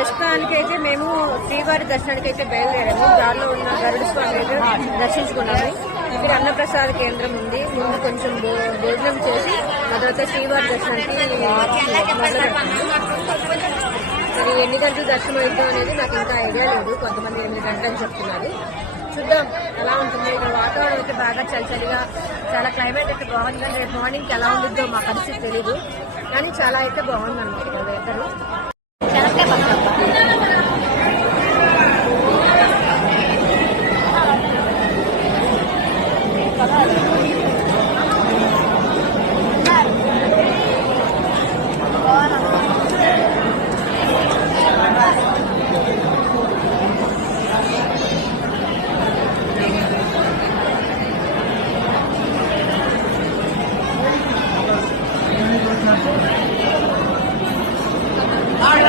ప్రస్తుతానికి అయితే మేము శ్రీవారి దర్శనానికి అయితే బయలుదేరాము. దారిలో ఉన్న గరుడ స్వామి అయితే దర్శించుకున్నాము. ఇక్కడ అన్నప్రసాద కేంద్రం ఉంది. ముందు కొంచెం భోజనం చేసి ఆ తర్వాత శ్రీవారి దర్శనానికి మరి ఎన్ని గంటలు దర్శనం అవుతాం అనేది నాకు ఇంకా ఐడియా లేదు. కొంతమంది 8 గంటలు అని చెప్తున్నారు. చూద్దాం ఎలా ఉంటుంది. ఇక్కడ వాతావరణం అయితే బాగా చలిగా చాలా క్లైమేట్ అయితే బాగుంది. కానీ రేపు మార్నింగ్కి ఎలా ఉంటుందో మా పరిస్థితి తెలీదు. కానీ చాలా అయితే బాగుంది అన్నమాట వెదర్.